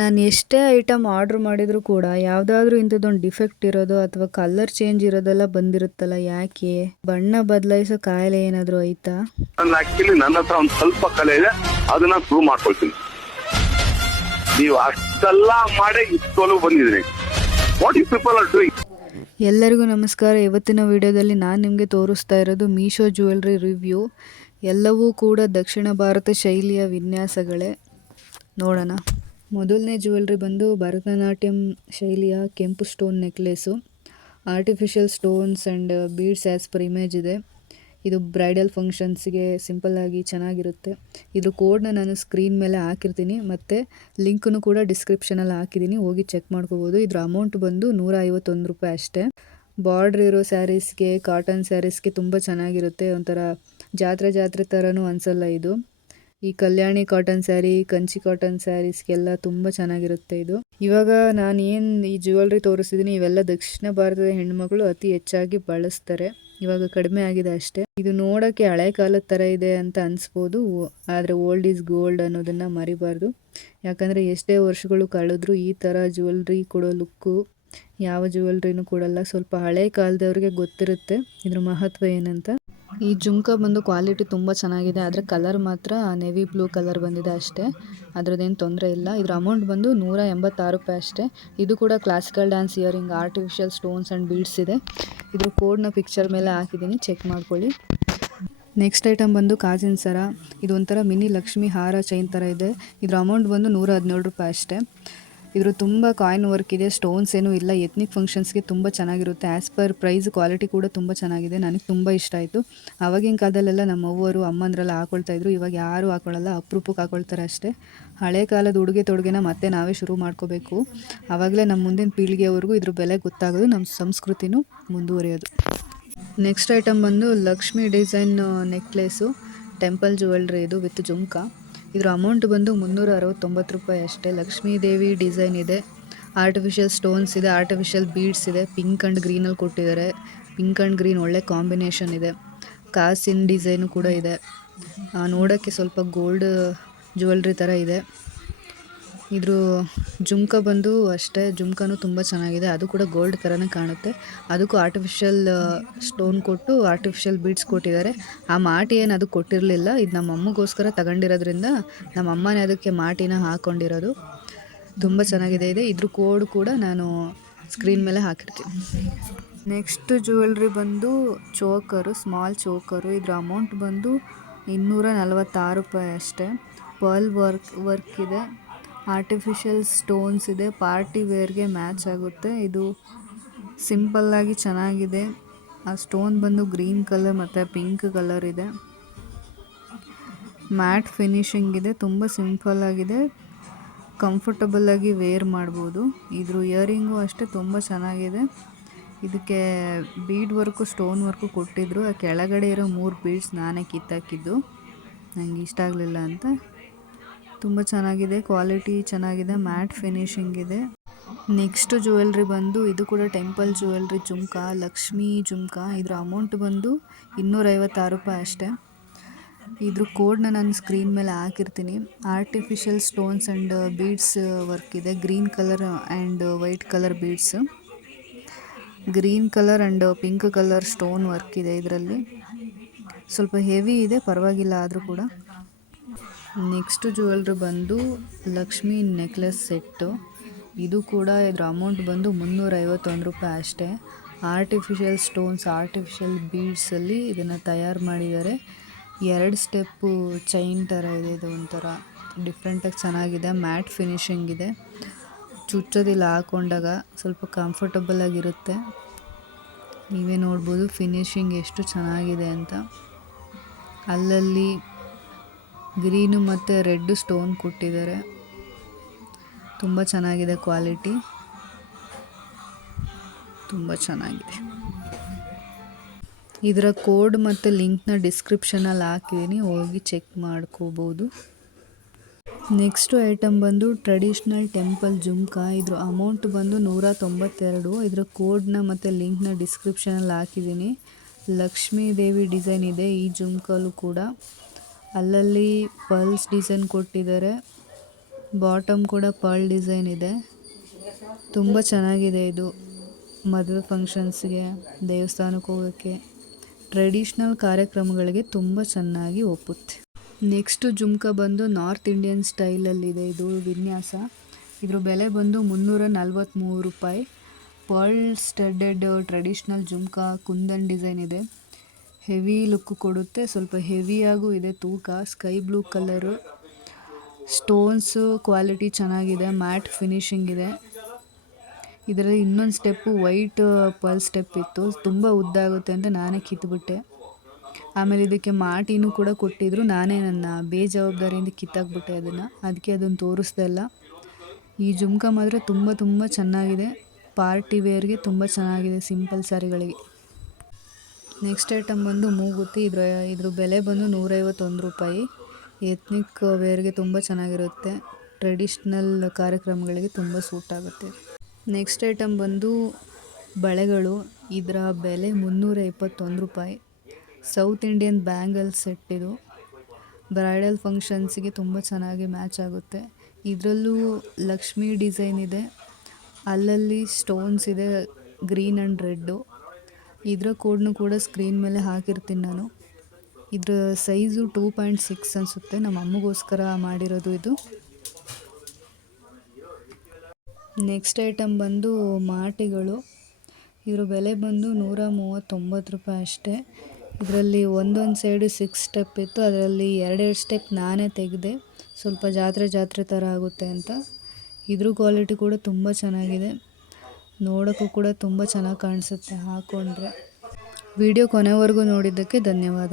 ನಾನು ಎಷ್ಟೇ item order ಮಾಡಿದರೂ ಕೂಡ ಯಾವುದಾದ್ರೂ ಇಂಥದ್ದೊಂದು ಡಿಫೆಕ್ಟ್ ಇರೋದು ಅಥವಾ ಕಲರ್ ಚೇಂಜ್ ಇರೋದೆಲ್ಲ ಬಂದಿರುತ್ತಲ್ಲ, ಯಾಕೆ? ಬಣ್ಣ ಬದಲಾಯಿಸೋ ಕಾಯಿಲೆ ಏನಾದರೂ ಐತಾ? ಆಕ್ಚುಲಿ ನನ್ನ ಹತ್ರ ಒಂದು ಸ್ವಲ್ಪ ಕಲೆ ಇದೆ, ಅದನ್ನ ಪ್ರೂವ್ ಮಾಡ್ಕೊಳ್ತೀನಿ. ನೀವು ಅಷ್ಟೆಲ್ಲ ಮಾಡಿ ಇಷ್ಟೊಲವು ಬಂದಿದ್ರಿ. What you people are doing? ಎಲ್ಲರಿಗೂ ನಮಸ್ಕಾರ. ಇವತ್ತಿನ ವಿಡಿಯೋದಲ್ಲಿ ನಾನು ನಿಮಗೆ ತೋರಿಸ್ತಾ ಇರೋದು ಮೀಶೋ ಜ್ಯುವೆಲ್ರಿ ರಿವ್ಯೂ. ಎಲ್ಲವೂ ಕೂಡ ದಕ್ಷಿಣ ಭಾರತ ಶೈಲಿಯ ವಿನ್ಯಾಸಗಳೇ. ನೋಡೋಣ. ಮೊದಲನೇ ಜ್ಯುವೆಲ್ರಿ ಬಂದು ಭರತನಾಟ್ಯಂ ಶೈಲಿಯ ಕೆಂಪು stone necklace. Artificial stones and beads as per image ಇದೆ. ಇದು ಬ್ರೈಡಲ್ ಫಂಕ್ಷನ್ಸ್ಗೆ ಸಿಂಪಲ್ಲಾಗಿ ಚೆನ್ನಾಗಿರುತ್ತೆ. ಇದ್ರ ಕೋಡ್ನ ನಾನು ಸ್ಕ್ರೀನ್ ಮೇಲೆ ಹಾಕಿರ್ತೀನಿ, ಮತ್ತು ಲಿಂಕನ್ನು ಕೂಡ ಡಿಸ್ಕ್ರಿಪ್ಷನಲ್ಲಿ ಹಾಕಿದ್ದೀನಿ, ಹೋಗಿ ಚೆಕ್ ಮಾಡ್ಕೋಬೋದು. ಇದ್ರ ಅಮೌಂಟ್ ಬಂದು 151 ರೂಪಾಯಿ ಅಷ್ಟೇ. ಬಾರ್ಡ್ರ್ ಇರೋ ಸ್ಯಾರೀಸ್ಗೆ, ಕಾಟನ್ ಸ್ಯಾರೀಸ್ಗೆ ತುಂಬ ಚೆನ್ನಾಗಿರುತ್ತೆ. ಒಂಥರ ಜಾತ್ರೆ ಥರನೂ ಅನಿಸಲ್ಲ ಇದು. ಈ ಕಲ್ಯಾಣಿ ಕಾಟನ್ ಸ್ಯಾರಿ, ಕಂಚಿ ಕಾಟನ್ ಸ್ಯಾರೀಸ್ಗೆಲ್ಲ ತುಂಬ ಚೆನ್ನಾಗಿರುತ್ತೆ ಇದು. ಇವಾಗ ನಾನು ಏನು ಈ ಜ್ಯುವೆಲ್ರಿ ತೋರಿಸಿದ್ದೀನಿ, ಇವೆಲ್ಲ ದಕ್ಷಿಣ ಭಾರತದ ಹೆಣ್ಮಕ್ಳು ಅತಿ ಹೆಚ್ಚಾಗಿ ಬಳಸ್ತಾರೆ. ಇವಾಗ ಕಡಿಮೆ ಆಗಿದೆ ಅಷ್ಟೇ. ಇದು ನೋಡೋಕ್ಕೆ ಹಳೆ ಕಾಲದ ಥರ ಇದೆ ಅಂತ ಅನಿಸ್ಬೋದು, ಆದರೆ ಓಲ್ಡ್ ಈಸ್ ಗೋಲ್ಡ್ ಅನ್ನೋದನ್ನು ಮರಿಬಾರ್ದು. ಯಾಕಂದರೆ ಎಷ್ಟೇ ವರ್ಷಗಳು ಕಳೆದ್ರೂ ಈ ಥರ ಜ್ಯುವೆಲ್ರಿ ಕೊಡೋ ಲುಕ್ಕು ಯಾವ ಜ್ಯುವೆಲ್ರಿನೂ ಕೊಡಲ್ಲ. ಸ್ವಲ್ಪ ಹಳೆ ಕಾಲದವ್ರಿಗೆ ಗೊತ್ತಿರುತ್ತೆ ಇದ್ರ ಮಹತ್ವ ಏನಂತ. ಈ ಜುಮ್ಕ ಬಂದು ಕ್ವಾಲಿಟಿ ತುಂಬ ಚೆನ್ನಾಗಿದೆ, ಆದರೆ ಕಲರ್ ಮಾತ್ರ ನೇವಿ ಬ್ಲೂ ಕಲರ್ ಬಂದಿದೆ ಅಷ್ಟೇ. ಅದರದ್ದೇನು ತೊಂದರೆ ಇಲ್ಲ. ಇದ್ರ ಅಮೌಂಟ್ ಬಂದು 186 ರೂಪಾಯಿ ಅಷ್ಟೇ. ಇದು ಕೂಡ classical dance earring, artificial stones and beads ಇದೆ. ಇದ್ರ ಕೋಡ್ನ ಪಿಕ್ಚರ್ ಮೇಲೆ ಹಾಕಿದ್ದೀನಿ, ಚೆಕ್ ಮಾಡ್ಕೊಳ್ಳಿ. ನೆಕ್ಸ್ಟ್ ಐಟಮ್ ಬಂದು ಕಾಜಿನ ಸರ. ಇದು ಒಂಥರ ಮಿನಿ ಲಕ್ಷ್ಮಿ ಹಾರ ಚೈನ್ ಥರ ಇದೆ. ಇದ್ರ ಅಮೌಂಟ್ ಬಂದು 117 ರೂಪಾಯಿ ಅಷ್ಟೇ. ಇದ್ರ ತುಂಬ ಕಾಯಿನ್ ವರ್ಕ್ ಇದೆ, ಸ್ಟೋನ್ಸ್ ಏನೂ ಇಲ್ಲ. ಎತ್ನಿಕ್ ಫಂಕ್ಷನ್ಸ್ಗೆ ತುಂಬ ಚೆನ್ನಾಗಿರುತ್ತೆ. ಆ್ಯಸ್ ಪರ್ ಪ್ರೈಸ್ ಕ್ವಾಲಿಟಿ ಕೂಡ ತುಂಬ ಚೆನ್ನಾಗಿದೆ. ನನಗೆ ತುಂಬ ಇಷ್ಟ ಆಯಿತು. ಆವಾಗಿನ ಕಾಲದಲ್ಲೆಲ್ಲ ನಮ್ಮ ಅವ್ವರು ಅಮ್ಮಂದ್ರೆಲ್ಲ ಹಾಕೊಳ್ತಾಯಿದ್ರು. ಇವಾಗ ಯಾರೂ ಹಾಕೊಳ್ಳಲ್ಲ, ಅಪರೂಪಕ್ಕೆ ಹಾಕೊಳ್ತಾರೆ ಅಷ್ಟೇ. ಹಳೆ ಕಾಲದ ಉಡುಗೆ ತೊಡುಗೆನ ಮತ್ತೆ ನಾವೇ ಶುರು ಮಾಡ್ಕೋಬೇಕು. ಆವಾಗಲೇ ನಮ್ಮ ಮುಂದಿನ ಪೀಳಿಗೆವರೆಗೂ ಇದ್ರ ಬೆಲೆ ಗೊತ್ತಾಗೋದು, ನಮ್ಮ ಸಂಸ್ಕೃತಿನೂ ಮುಂದುವರಿಯೋದು. ನೆಕ್ಸ್ಟ್ ಐಟಮ್ ಬಂದು Lakshmi design necklace, temple jewellery ಇದು ವಿತ್ ಜುಮ್ಕ. ಇದ್ರ ಅಮೌಂಟ್ ಬಂದು 369 ರೂಪಾಯಿ ಅಷ್ಟೇ. ಲಕ್ಷ್ಮೀ ದೇವಿ ಡಿಸೈನ್ ಇದೆ, ಆರ್ಟಿಫಿಷಿಯಲ್ ಸ್ಟೋನ್ಸ್ ಇದೆ, ಆರ್ಟಿಫಿಷಿಯಲ್ ಬೀಡ್ಸ್ ಇದೆ. ಪಿಂಕ್ ಆ್ಯಂಡ್ ಗ್ರೀನಲ್ಲಿ ಕೊಟ್ಟಿದ್ದಾರೆ. ಪಿಂಕ್ ಆ್ಯಂಡ್ ಗ್ರೀನ್ ಒಳ್ಳೆ ಕಾಂಬಿನೇಷನ್ ಇದೆ. ಕಾಸಿನ ಡಿಸೈನು ಕೂಡ ಇದೆ. ನೋಡೋಕ್ಕೆ ಸ್ವಲ್ಪ ಗೋಲ್ಡ್ ಜ್ಯುವೆಲ್ರಿ ಥರ ಇದೆ. ಇದ್ರ ಜುಮ್ಕ ಬಂದು ಅಷ್ಟೇ, ಜುಮ್ಕನೂ ತುಂಬ ಚೆನ್ನಾಗಿದೆ. ಅದು ಕೂಡ ಗೋಲ್ಡ್ ಥರನೇ ಕಾಣುತ್ತೆ. ಅದಕ್ಕೂ ಆರ್ಟಿಫಿಷಿಯಲ್ ಸ್ಟೋನ್ ಕೊಟ್ಟು ಆರ್ಟಿಫಿಷಿಯಲ್ ಬೀಡ್ಸ್ ಕೊಟ್ಟಿದ್ದಾರೆ. ಆ ಮಾಟಿ ಏನು ಅದಕ್ಕೆ ಕೊಟ್ಟಿರಲಿಲ್ಲ. ಇದು ನಮ್ಮ ಅಮ್ಮಗೋಸ್ಕರ ತಗೊಂಡಿರೋದ್ರಿಂದ ನಮ್ಮ ಅಮ್ಮನೇ ಅದಕ್ಕೆ ಮಾಟಿನ ಹಾಕ್ಕೊಂಡಿರೋದು. ತುಂಬ ಚೆನ್ನಾಗಿದೆ ಇದೆ. ಇದ್ರ ಕೋಡ್ ಕೂಡ ನಾನು ಸ್ಕ್ರೀನ್ ಮೇಲೆ ಹಾಕಿರ್ತೀನಿ. ನೆಕ್ಸ್ಟ್ ಜ್ಯುವೆಲ್ರಿ ಬಂದು ಚೋಕರು, ಸ್ಮಾಲ್ ಚೋಕರು. ಇದ್ರ ಅಮೌಂಟ್ ಬಂದು 246 ರೂಪಾಯಿ ಅಷ್ಟೇ. ಪರ್ಲ್ ವರ್ಕ್ ಇದೆ, ಆರ್ಟಿಫಿಷಿಯಲ್ ಸ್ಟೋನ್ಸ್ ಇದೆ, ಪಾರ್ಟಿ ವೇರ್ಗೆ ಮ್ಯಾಚ್ ಆಗುತ್ತೆ. ಇದು ಸಿಂಪಲ್ಲಾಗಿ ಚೆನ್ನಾಗಿದೆ. ಆ ಸ್ಟೋನ್ ಬಂದು ಗ್ರೀನ್ ಕಲರ್ ಮತ್ತು ಪಿಂಕ್ ಕಲರ್ ಇದೆ. ಮ್ಯಾಟ್ ಫಿನಿಶಿಂಗ್ ಇದೆ, ತುಂಬ ಸಿಂಪಲ್ಲಾಗಿದೆ, ಕಂಫರ್ಟಬಲ್ಲಾಗಿ ವೇರ್ ಮಾಡ್ಬೋದು. ಇದ್ರ ಇಯರಿಂಗು ಅಷ್ಟೇ ತುಂಬ ಚೆನ್ನಾಗಿದೆ. ಇದಕ್ಕೆ ಬೀಡ್ ವರ್ಕು, ಸ್ಟೋನ್ ವರ್ಕು ಕೊಟ್ಟಿದ್ರು. ಆ ಕೆಳಗಡೆ ಇರೋ 3 ಬೀಡ್ಸ್ ನಾನೇ ಕಿತ್ತಾಕಿದ್ದು, ನನಗೆ ಇಷ್ಟ ಆಗಲಿಲ್ಲ ಅಂತ. ತುಂಬ ಚೆನ್ನಾಗಿದೆ, ಕ್ವಾಲಿಟಿ ಚೆನ್ನಾಗಿದೆ, ಮ್ಯಾಟ್ ಫಿನಿಶಿಂಗ್ ಇದೆ. ನೆಕ್ಸ್ಟ್ ಜ್ಯುವೆಲ್ರಿ ಬಂದು ಇದು ಕೂಡ ಟೆಂಪಲ್ ಜ್ಯುವೆಲ್ರಿ ಜುಮ್ಕ, ಲಕ್ಷ್ಮೀ ಜುಮ್ಕ. ಇದ್ರ ಅಮೌಂಟ್ ಬಂದು 256 ರೂಪಾಯಿ ಅಷ್ಟೇ. ಇದ್ರ ಕೋಡ್ನ ನಾನು ಸ್ಕ್ರೀನ್ ಮೇಲೆ ಹಾಕಿರ್ತೀನಿ. Artificial stones and beads work ಇದೆ. Green colour and white colour beads, green colour and pink colour stone work ಇದೆ. ಇದರಲ್ಲಿ ಸ್ವಲ್ಪ ಹೆವಿ ಇದೆ, ಪರವಾಗಿಲ್ಲ ಆದರೂ ಕೂಡ. ನೆಕ್ಸ್ಟ್ ಜ್ಯುವೆಲ್ರಿ ಬಂದು ಲಕ್ಷ್ಮಿ ನೆಕ್ಲೆಸ್ ಸೆಟ್ಟು. ಇದು ಕೂಡ ಇದ್ರ ಅಮೌಂಟ್ ಬಂದು 351 ರೂಪಾಯಿ ಅಷ್ಟೇ. ಆರ್ಟಿಫಿಷಿಯಲ್ ಸ್ಟೋನ್ಸ್, ಆರ್ಟಿಫಿಷಿಯಲ್ ಬೀಡ್ಸಲ್ಲಿ ಇದನ್ನು ತಯಾರು ಮಾಡಿದ್ದಾರೆ. 2 ಸ್ಟೆಪ್ಪು ಚೈನ್ ಥರ ಇದೆ. ಇದು ಒಂಥರ ಡಿಫ್ರೆಂಟಾಗಿ ಚೆನ್ನಾಗಿದೆ, ಮ್ಯಾಟ್ ಫಿನಿಶಿಂಗ್ ಇದೆ. ಚುಚ್ಚೋದಿಲ್ಲ, ಹಾಕೊಂಡಾಗ ಸ್ವಲ್ಪ ಕಂಫರ್ಟಬಲ್ಲಾಗಿರುತ್ತೆ. ನೀವೇ ನೋಡ್ಬೋದು ಫಿನಿಶಿಂಗ್ ಎಷ್ಟು ಚೆನ್ನಾಗಿದೆ ಅಂತ. ಅಲ್ಲಲ್ಲಿ ಗ್ರೀನು ಮತ್ತು ರೆಡ್ ಸ್ಟೋನ್ ಕೊಟ್ಟಿದ್ದಾರೆ. ತುಂಬ ಚೆನ್ನಾಗಿದೆ, ಕ್ವಾಲಿಟಿ ತುಂಬ ಚೆನ್ನಾಗಿದೆ. ಇದರ ಕೋಡ್ ಮತ್ತು ಲಿಂಕ್ನ ಡಿಸ್ಕ್ರಿಪ್ಷನಲ್ಲಿ ಹಾಕಿದ್ದೀನಿ, ಹೋಗಿ ಚೆಕ್ ಮಾಡ್ಕೋಬೋದು. ನೆಕ್ಸ್ಟು ಐಟಮ್ ಬಂದು ಟ್ರೆಡಿಷ್ನಲ್ ಟೆಂಪಲ್ ಜುಮ್ಕ. ಇದ್ರ ಅಮೌಂಟ್ ಬಂದು 192. ಇದರ ಕೋಡ್ನ ಮತ್ತು ಲಿಂಕ್ನ ಡಿಸ್ಕ್ರಿಪ್ಷನಲ್ಲಿ ಹಾಕಿದ್ದೀನಿ. ಲಕ್ಷ್ಮೀ ದೇವಿ ಡಿಸೈನ್ ಇದೆ ಈ ಜುಮ್ಕಲ್ಲೂ ಕೂಡ. ಅಲ್ಲಲ್ಲಿ ಪರ್ಲ್ಸ್ ಡಿಸೈನ್ ಕೊಟ್ಟಿದ್ದಾರೆ. ಬಾಟಮ್ ಕೂಡ ಪರ್ಲ್ ಡಿಸೈನ್ ಇದೆ. ತುಂಬ ಚೆನ್ನಾಗಿದೆ ಇದು. ಮದುವೆ ಫಂಕ್ಷನ್ಸ್ಗೆ, ದೇವಸ್ಥಾನಕ್ಕೆ ಹೋಗೋಕ್ಕೆ, ಟ್ರೆಡಿಷ್ನಲ್ ಕಾರ್ಯಕ್ರಮಗಳಿಗೆ ತುಂಬ ಚೆನ್ನಾಗಿ ಒಪ್ಪುತ್ತೆ. ನೆಕ್ಸ್ಟು ಜುಮ್ಕ ಬಂದು ನಾರ್ತ್ ಇಂಡಿಯನ್ ಸ್ಟೈಲಲ್ಲಿದೆ ಇದು ವಿನ್ಯಾಸ. ಇದ್ರ ಬೆಲೆ ಬಂದು 343 ರೂಪಾಯಿ. Pearl ಸ್ಟಡ್ಡೆಡ್ traditional jhumka, kundan design ಇದೆ. ಹೆವಿ ಲುಕ್ ಕೊಡುತ್ತೆ, ಸ್ವಲ್ಪ ಹೆವಿಯಾಗೂ ಇದೆ ತೂಕ. Sky blue colour, stones quality ಚೆನ್ನಾಗಿದೆ, ಮ್ಯಾಟ್ ಫಿನಿಶಿಂಗ್ ಇದೆ. ಇದರಲ್ಲಿ ಇನ್ನೊಂದು ಸ್ಟೆಪ್ಪು ವೈಟ್ ಪರ್ಲ್ ಸ್ಟೆಪ್ ಇತ್ತು, ತುಂಬ ಉದ್ದ ಆಗುತ್ತೆ ಅಂತ ನಾನೇ ಕಿತ್ಬಿಟ್ಟೆ. ಆಮೇಲೆ ಇದಕ್ಕೆ ಮಾಟಿನೂ ಕೂಡ ಕೊಟ್ಟಿದ್ರು, ನಾನೇ ನನ್ನ ಬೇಜವಾಬ್ದಾರಿಯಿಂದ ಕಿತ್ತಾಕ್ಬಿಟ್ಟೆ ಅದನ್ನು. ಅದಕ್ಕೆ ಅದನ್ನು ತೋರಿಸ್ದೆ ಇಲ್ಲ. ಈ ಜುಮ್ಕ ಮಾತ್ರ ತುಂಬ ಚೆನ್ನಾಗಿದೆ. ಪಾರ್ಟಿ ವೇರ್ಗೆ ತುಂಬ ಚೆನ್ನಾಗಿದೆ, ಸಿಂಪಲ್ ಸ್ಯಾರಿಗಳಿಗೆ. ನೆಕ್ಸ್ಟ್ ಐಟಮ್ ಬಂದು ಮೂಗುತಿ. ಇದ್ರ ಬೆಲೆ ಬಂದು 151 ರೂಪಾಯಿ. ಎತ್ನಿಕ್ ವೇರ್ಗೆ ತುಂಬ ಚೆನ್ನಾಗಿರುತ್ತೆ, ಟ್ರೆಡಿಷ್ನಲ್ ಕಾರ್ಯಕ್ರಮಗಳಿಗೆ ತುಂಬ ಸೂಟ್ ಆಗುತ್ತೆ. ನೆಕ್ಸ್ಟ್ ಐಟಮ್ ಬಂದು ಬಳೆಗಳು. ಇದರ ಬೆಲೆ 321 ರೂಪಾಯಿ. ಸೌತ್ ಇಂಡಿಯನ್ ಬ್ಯಾಂಗಲ್ ಸೆಟ್ ಇದು. ಬ್ರೈಡಲ್ ಫಂಕ್ಷನ್ಸ್ಗೆ ತುಂಬ ಚೆನ್ನಾಗಿ ಮ್ಯಾಚ್ ಆಗುತ್ತೆ. ಇದರಲ್ಲೂ ಲಕ್ಷ್ಮಿ ಡಿಸೈನ್ ಇದೆ, ಅಲ್ಲಲ್ಲಿ ಸ್ಟೋನ್ಸ್ ಇದೆ, ಗ್ರೀನ್ ಆ್ಯಂಡ್ ರೆಡ್ಡು. ಇದರ ಕೋಡ್ನು ಕೂಡ ಸ್ಕ್ರೀನ್ ಮೇಲೆ ಹಾಕಿರ್ತೀನಿ ನಾನು. ಇದರ ಸೈಜು 2.6 ಅನಿಸುತ್ತೆ. ನಮ್ಮ ಅಮ್ಮಗೋಸ್ಕರ ಮಾಡಿರೋದು ಇದು. ನೆಕ್ಸ್ಟ್ ಐಟಮ್ ಬಂದು ಮಾಟಿಗಳು. ಇದ್ರ ಬೆಲೆ ಬಂದು 139 ರೂಪಾಯಿ ಅಷ್ಟೇ. ಇದರಲ್ಲಿ ಒಂದೊಂದು ಸೈಡು 6 ಸ್ಟೆಪ್ ಇತ್ತು, ಅದರಲ್ಲಿ 2 ಸ್ಟೆಪ್ ನಾನೇ ತೆಗೆದೆ, ಸ್ವಲ್ಪ ಜಾತ್ರೆ ಥರ ಆಗುತ್ತೆ ಅಂತ. ಇದ್ರ ಕ್ವಾಲಿಟಿ ಕೂಡ ತುಂಬ ಚೆನ್ನಾಗಿದೆ, ನೋಡೋಕ್ಕೂ ಕೂಡ ತುಂಬ ಚೆನ್ನಾಗಿ ಕಾಣಿಸುತ್ತೆ ಹಾಕ್ಕೊಂಡ್ರೆ. ವಿಡಿಯೋ ಕೊನೆವರೆಗೂ ನೋಡಿದ್ದಕ್ಕೆ ಧನ್ಯವಾದ.